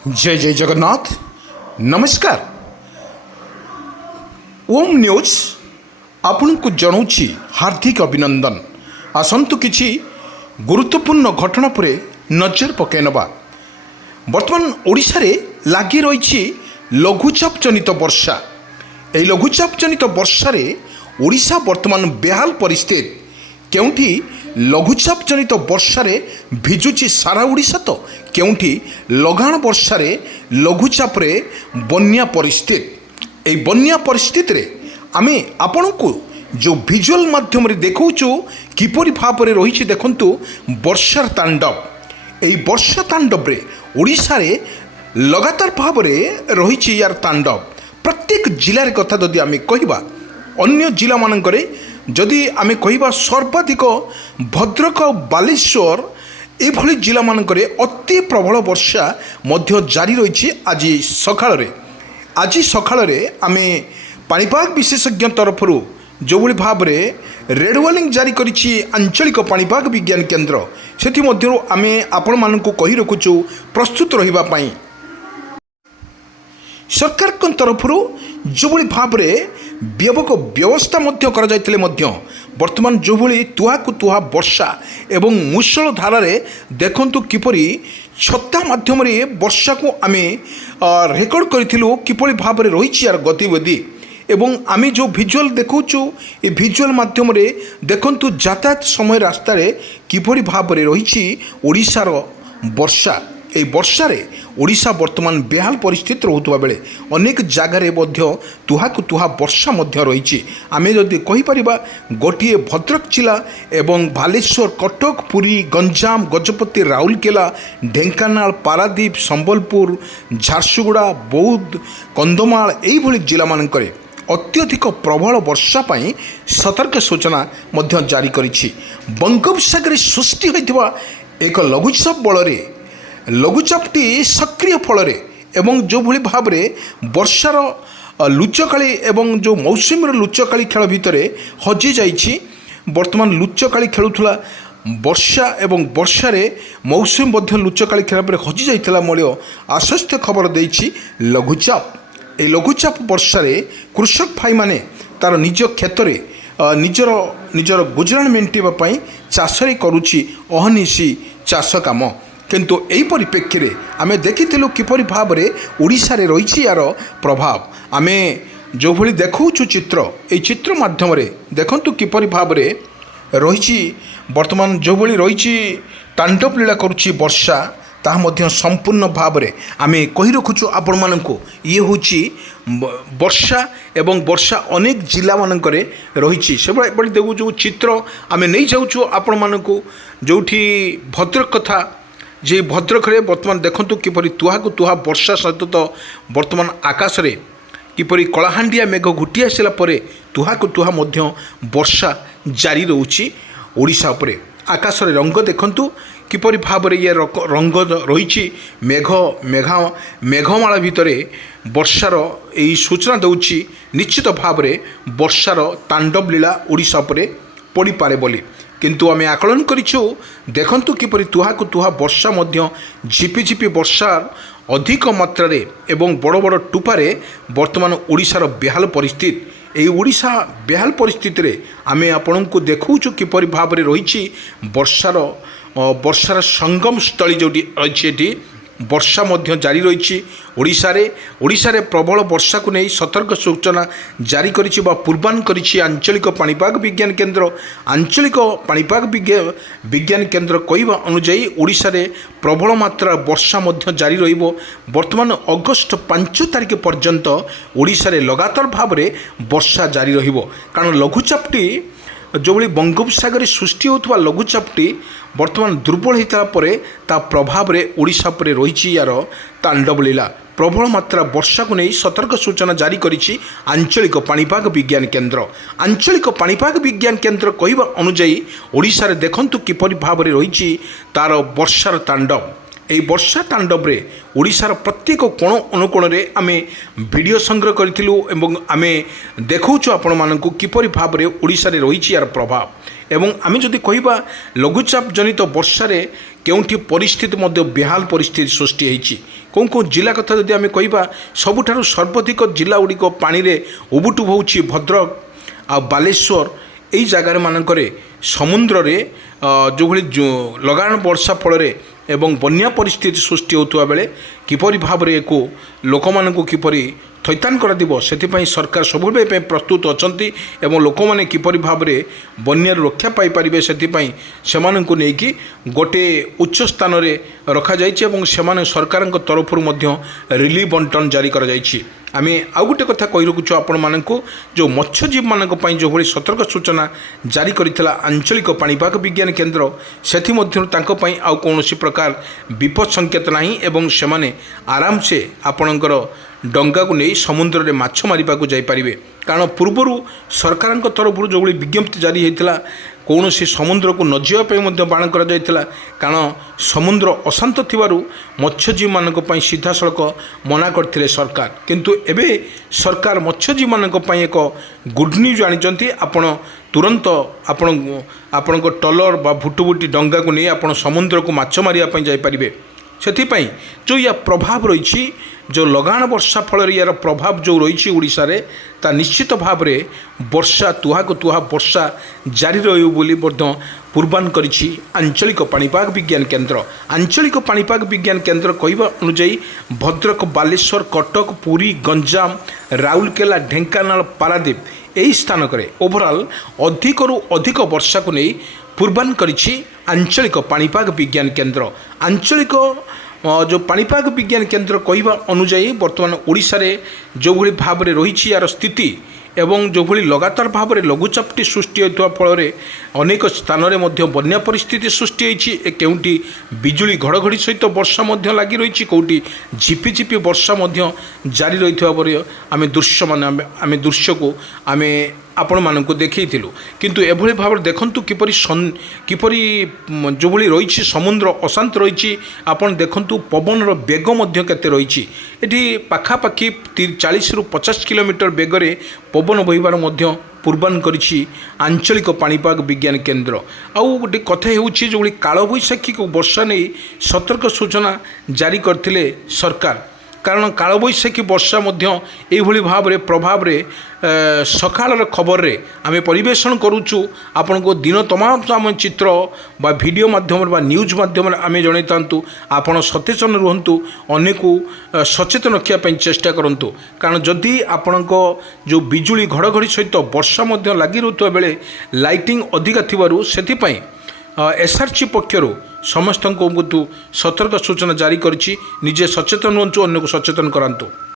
जय जय जगन्नाथ। नमस्कार। ओम न्यूज आपन को जनाऊँगी हार्दिक अभिनंदन। आसतु किछि गुरुत्वपूर्ण घटना पर नजर पकईनवा। बर्तमान ओडिशा रे लागी रही लघुचाप जनित वर्षा। এই लघुचाप जनित वर्षा रे ओडिशा बर्तमान बेहाल परिस्थिति। केउठी लघुचाप जनित वर्षा रे भिजुची सारा ओडिशा तो केउठी लगाण वर्षा रे लघुचाप रे बन्या परिस्थिति। এই बन्या परिस्थिति रे आमे आपन को जो विजुअल माध्यम रे देखौचु किपरि भाव रे रही देखंतु वर्षार तांडव। এই वर्षा तांडव रे ओडिशा रे लगातार भाव रे रही यार तांडव। प्रत्येक जिलार कथा जदि आमे कहिबा अन्य जिला मानकरे जदि आमे कहिबा सर्वाधिक भद्रक बालेश्वर एभली जिला मानकरे अति प्रबल वर्षा मध्य जारी रही। आज सकाळ आमे पाणीपाग विशेषज्ञ तरफ जो भाव में रेड वार्निंग जारी करिछि आंचलिक पाणीपाग विज्ञान केन्द्र सेथि मध्यरु आमे आपण मानकु कहि रखुछु प्रस्तुत रहिबा पई। सरकार को तरफ जो भाव में व्यापक व्यवस्था वर्तमान जो तुहा को तुहा वर्षा एवं मूषल धारा देखु किपरि छत्ता माध्यम वर्षा को आम रेकर्ड करूँ किपरि भाव में रही यार गतिविधि एवं आम जो भिजुअल देखु ये भिजुअल माध्यम देखु यातायात समय रास्ता किपरि भाव में रही ओडिशार वर्षा। এই বর্ষারে ওড়িশা বর্তমান বেহাল পরিস্থিতি রহুଥିବା বেলে অনেক জায়গায় মধ্য তুহাকু তুহা বর্ষা মধ্য রয়েছে। আমি যদি কহিপারিবা গোটিয়ে ভদ্রক জেলা এবং বালেশ্বর কটক পুরী গঞ্জাম গজপতি রাউরকেলা ঢেঙ্কানাল পারাদ্বীপ সম্বলপুর ঝারସୁগুড়া বৌদ্ধ কন্ধমাল এইভଳି ଜିଲ୍ଲାମାନଙ୍କରେ अत्यधिक प्रबल वर्षा पाई सतर्क सूचना मध्य जारी करिछि। बंगोपसागर सृष्टि होइथिबा एक लघुचाप बଳରେ लघुचापटी सक्रिय फल एवं जो भली भाव में वर्षार लुचकाली एवं जो मौसुमी लुचकाली खेल भितर हजि जाइछि। वर्तमान लुचकाली खेलुला वर्षा एवं वर्षार मौसुमी मध्य लुचकाली खेल पर हजि जाइथिला मळ्य आश्वस्त खबर देइछि लघुचाप। ए लघुचाप वर्षार कृषक भाई माने तार निज क्षेत्र निजर निजर गुजराण मेंटिबा पई चाषरे करूछि अहनिशी चाष काम। किंतु यही परिप्रेक्षी में आम देखिलु किपरि भाव में ओडिशा रे रही यार प्रभाव। आम जो भली देखौछु चित्र ये चित्र माध्यम देखंतु किपरि भाव में रही वर्तमान जो भली रही तांडव लीला करुछि वर्षा ताहा मध्य संपूर्ण भाव में आम कहि रखुछु आपण मानकु ये होछि वर्षा एवं वर्षा अनेक जिला मानकरे रही से बड़ी देखु जो चित्र आम नहीं जाऊँ आपण मानकु जोठी भद्रक कथा जे भद्रक रे वर्तमान देखंतु किपरि तुहा को तुहा वर्षा सहित तो वर्तमान आकाश रे किपरि कलाहांडिया मेघ घुटी आसला परे तुहा को तुहा मध्य वर्षा जारी रहउछि। ओडिशा उपरे आकाश रे रंग देखंतु किपरि भाव रे ये रंग रही मेघमाला भितरे वर्षार यही सूचना दउछि। निश्चित भाव रे वर्षार तांडव लीला ओडिशा उपरे पड़ी पारे बोली किंतु आम आकलन करिछु देखंतु किपरि तुहा को तुहा वर्षा मध्य झिपिझिपि वर्षा अधिक मात्रा रे एवं बड़ बड़ टुपारे वर्तमान ओडिशार बेहाल परिस्थिति। एई ओडिशा बेहाल परिस्थिति रे आम आपनकु देखौछु किपरि भाव में रही वर्षार संगम स्थली जोटी रही वर्षा मध्य जारी रही। ओडिशा रे प्रबल वर्षा को नहीं सतर्क सूचना जारी करिछि बा पूर्वानुमान करिछि आंचलिक पाणीपाग विज्ञान केन्द्र। आंचलिक पाणीपाग विज्ञान केन्द्र कहवा अनुजाई ओडिशा रे प्रबल मात्रा वर्षा मध्य जारी रहिबो। वर्तमान अगस्ट 5 तारिख पर्यंत ओडिशा रे लगातार भाव में वर्षा जारी रहिबो। कारण लघुचापटी जो भली बंगोपसागर सृष्टि होता लघुचापटी वर्तमान दुर्बल होता परे ता प्रभाव रे ओडिशा पर रही यार तांडव लीला। प्रबल मात्रा वर्षा को नहीं सतर्क सूचना जारी करिछि आंचलिक पाणीपाग विज्ञान केन्द्र। आंचलिक पाणीपाग विज्ञान केन्द्र कहवा अनुजाई ओडिशा रे देखंतु किपरि भाव में रही तार वर्षार तांडव। এই वर्षा तांडव रे ओडिशार प्रत्येक कोण अनुकोण रे आमे वीडियो संग्रह करिथिलु एवं आमे देखौछु आपण मानकु किपरि भाव रे ओडिशा रे रही यार प्रभाव। एवं आमे जदि कहिबा लघुचाप जनित वर्षा रे କେଉଁଠି ପରିସ୍ଥିତି ମଧ୍ୟ ବେହାଲ ପରିସ୍ଥିତି ସୃଷ୍ଟି ହୋଇଛି। କେଉଁ କେଉଁ ଜିଲ୍ଲା କଥା ଯଦି ଆମେ କହିବା, ସବୁଠାରୁ ସର୍ବାଧିକ ଜିଲ୍ଲାଗୁଡ଼ିକ ପାଣିରେ ଉବୁଟୁବ ହେଉଛି ଭଦ୍ରକ ଆଉ ବାଲେଶ୍ୱର। ଏହି ଜାଗାରେ ମାନଙ୍କରେ ସମୁଦ୍ରରେ ଯେଉଁଭଳି ଲଗାଣ ବର୍ଷା ଫଳରେ ଏବଂ ବନ୍ୟା ପରିସ୍ଥିତି ସୃଷ୍ଟି ହେଉଥିବା ବେଳେ କିପରି ଭାବରେ ୟାକୁ ଲୋକମାନଙ୍କୁ କିପରି ଥଇଥାନ କରାଯିବ, ସେଥିପାଇଁ ସରକାର ସବୁବେଳେ ପାଇଁ ପ୍ରସ୍ତୁତ ଅଛନ୍ତି ଏବଂ ଲୋକମାନେ କିପରି ଭାବରେ ବନ୍ୟାରୁ ରକ୍ଷା ପାଇପାରିବେ ସେଥିପାଇଁ ସେମାନଙ୍କୁ ନେଇକି ଗୋଟିଏ ଉଚ୍ଚ ସ୍ଥାନରେ ରଖାଯାଇଛି ଏବଂ ସେମାନେ ସରକାରଙ୍କ ତରଫରୁ ମଧ୍ୟ ରିଲିଫ୍ ବଣ୍ଟନ ଜାରି କରାଯାଇଛି। ଆମେ ଆଉ ଗୋଟେ କଥା କହି ରଖୁଛୁ ଆପଣମାନଙ୍କୁ, ଯେଉଁ ମତ୍ସ୍ୟଜୀବୀମାନଙ୍କ ପାଇଁ ଯେଉଁଭଳି ସତର୍କ ସୂଚନା ଜାରି କରିଥିଲା ଆଞ୍ଚଳିକ ପାଣିପାଗ ବିଜ୍ଞାନ କେନ୍ଦ୍ର, ସେଥିମଧ୍ୟରୁ ତାଙ୍କ ପାଇଁ ଆଉ କୌଣସି ପ୍ରକାର ବିପଦ ସଂକେତ ନାହିଁ ଏବଂ ସେମାନେ ଆରାମସେ ଆପଣଙ୍କର ଡଙ୍ଗାକୁ ନେଇ ସମୁଦ୍ରରେ ମାଛ ମାରିବାକୁ ଯାଇପାରିବେ। କାରଣ ପୂର୍ବରୁ ସରକାରଙ୍କ ତରଫରୁ ଯେଉଁଭଳି ବିଜ୍ଞପ୍ତି ଜାରି ହୋଇଥିଲା, କୌଣସି ସମୁଦ୍ରକୁ ନ ଯିବା ପାଇଁ ମଧ୍ୟ ବାରଣ କରାଯାଇଥିଲା, କାରଣ ସମୁଦ୍ର ଅଶାନ୍ତ ଥିବାରୁ ମତ୍ସ୍ୟଜୀବୀମାନଙ୍କ ପାଇଁ ସିଧାସଳଖ ମନା କରିଥିଲେ ସରକାର। କିନ୍ତୁ ଏବେ ସରକାର ମତ୍ସ୍ୟଜୀବୀମାନଙ୍କ ପାଇଁ ଏକ ଗୁଡ୍ ନ୍ୟୁଜ୍ ଆଣିଛନ୍ତି। ଆପଣ ତୁରନ୍ତ ଆପଣଙ୍କ ଟଲର ବା ଭୁଟୁଭୁଟି ଡଙ୍ଗାକୁ ନେଇ ଆପଣ ସମୁଦ୍ରକୁ ମାଛ ମାରିବା ପାଇଁ ଯାଇପାରିବେ। ସେଥିପାଇଁ ଯେଉଁ ୟା ପ୍ରଭାବ ରହିଛି, ଯେଉଁ ଲଗାଣ ବର୍ଷା ଫଳରେ ୟାର ପ୍ରଭାବ ଯେଉଁ ରହିଛି ଓଡ଼ିଶାରେ, ତା ନିଶ୍ଚିତ ଭାବରେ ବର୍ଷା ତୁହାକୁ ତୁହା ବର୍ଷା ଜାରି ରହିବ ବୋଲି ମଧ୍ୟ ପୂର୍ବାନ କରିଛି ଆଞ୍ଚଳିକ ପାଣିପାଗ ବିଜ୍ଞାନ କେନ୍ଦ୍ର। ଆଞ୍ଚଳିକ ପାଣିପାଗ ବିଜ୍ଞାନ କେନ୍ଦ୍ର କହିବା ଅନୁଯାୟୀ ଭଦ୍ରକ, ବାଲେଶ୍ୱର, କଟକ, ପୁରୀ, ଗଞ୍ଜାମ, ରାଉରକେଲା, ଢେଙ୍କାନାଳ, ପାରାଦୀପ ଏହି ସ୍ଥାନକରେ ଓଭରାଲ୍ ଅଧିକରୁ ଅଧିକ ବର୍ଷାକୁ ନେଇ ପୂର୍ବାନ କରିଛି ଆଞ୍ଚଳିକ ପାଣିପାଗ ବିଜ୍ଞାନ କେନ୍ଦ୍ର। ଆଞ୍ଚଳିକ ଯେଉଁ ପାଣିପାଗ ବିଜ୍ଞାନ କେନ୍ଦ୍ର କହିବା ଅନୁଯାୟୀ ବର୍ତ୍ତମାନ ଓଡ଼ିଶାରେ ଯେଉଁଭଳି ଭାବରେ ରହିଛି ୟାର ସ୍ଥିତି ଏବଂ ଯେଉଁଭଳି ଲଗାତାର ଭାବରେ ଲଘୁଚାପଟି ସୃଷ୍ଟି ହେଉଥିବା ଫଳରେ ଅନେକ ସ୍ଥାନରେ ମଧ୍ୟ ବନ୍ୟା ପରିସ୍ଥିତି ସୃଷ୍ଟି ହୋଇଛି। କେଉଁଠି ବିଜୁଳି ଘଡ଼ଘଡ଼ି ସହିତ ବର୍ଷା ମଧ୍ୟ ଲାଗି ରହିଛି, କେଉଁଠି ଝିପିଝିପି ବର୍ଷା ମଧ୍ୟ ଜାରି ରହିଥିବା ପରେ ଆମେ ଦୃଶ୍ୟକୁ ଆପଣମାନଙ୍କୁ ଦେଖାଇଥିଲୁ। କିନ୍ତୁ ଏଭଳି ଭାବରେ ଦେଖନ୍ତୁ କିପରି ଯେଉଁଭଳି ରହିଛି ସମୁଦ୍ର ଅଶାନ୍ତ ରହିଛି। ଆପଣ ଦେଖନ୍ତୁ ପବନର ବେଗ ମଧ୍ୟ କେତେ ରହିଛି। ଏଠି ପାଖାପାଖି 40ରୁ 50 କିଲୋମିଟର ବେଗରେ ପବନ ବହିବାର ମଧ୍ୟ ପୂର୍ବାନ କରିଛି ଆଞ୍ଚଳିକ ପାଣିପାଗ ବିଜ୍ଞାନ କେନ୍ଦ୍ର। ଆଉ ଗୋଟେ କଥା ହେଉଛି, ଯେଉଁଭଳି କାଳବୈଶାଖୀ ବର୍ଷା ନେଇ ସତର୍କ ସୂଚନା ଜାରି କରିଥିଲେ ସରକାର, କାରଣ କାଳବୈଶାଖୀ ବର୍ଷା ମଧ୍ୟ ଏଇଭଳି ଭାବରେ ପ୍ରଭାବରେ ସକାଳର ଖବରରେ ଆମେ ପରିବେଷଣ କରୁଛୁ। ଆପଣଙ୍କୁ ଦିନ ତମାମ ଆମେ ଚିତ୍ର ବା ଭିଡ଼ିଓ ମାଧ୍ୟମରେ ବା ନ୍ୟୁଜ୍ ମାଧ୍ୟମରେ ଆମେ ଜଣାଇଥାନ୍ତୁ। ଆପଣ ସଚେତନ ରୁହନ୍ତୁ, ଅନ୍ୟକୁ ସଚେତନ ରଖିବା ପାଇଁ ଚେଷ୍ଟା କରନ୍ତୁ। କାରଣ ଯଦି ଆପଣଙ୍କ ଯେଉଁ ବିଜୁଳି ଘଡ଼ଘଡ଼ି ସହିତ ବର୍ଷା ମଧ୍ୟ ଲାଗି ରହୁଥିବା ବେଳେ ଲାଇଟିଂ ଅଧିକା ଥିବାରୁ ସେଥିପାଇଁ ଏସ୍ଆର୍ସି ପକ୍ଷରୁ ସମସ୍ତଙ୍କୁ ସତର୍କ ସୂଚନା ଜାରି କରିଛି। ନିଜେ ସଚେତନ ହୁଅନ୍ତୁ, ଅନ୍ୟକୁ ସଚେତନ କରାନ୍ତୁ।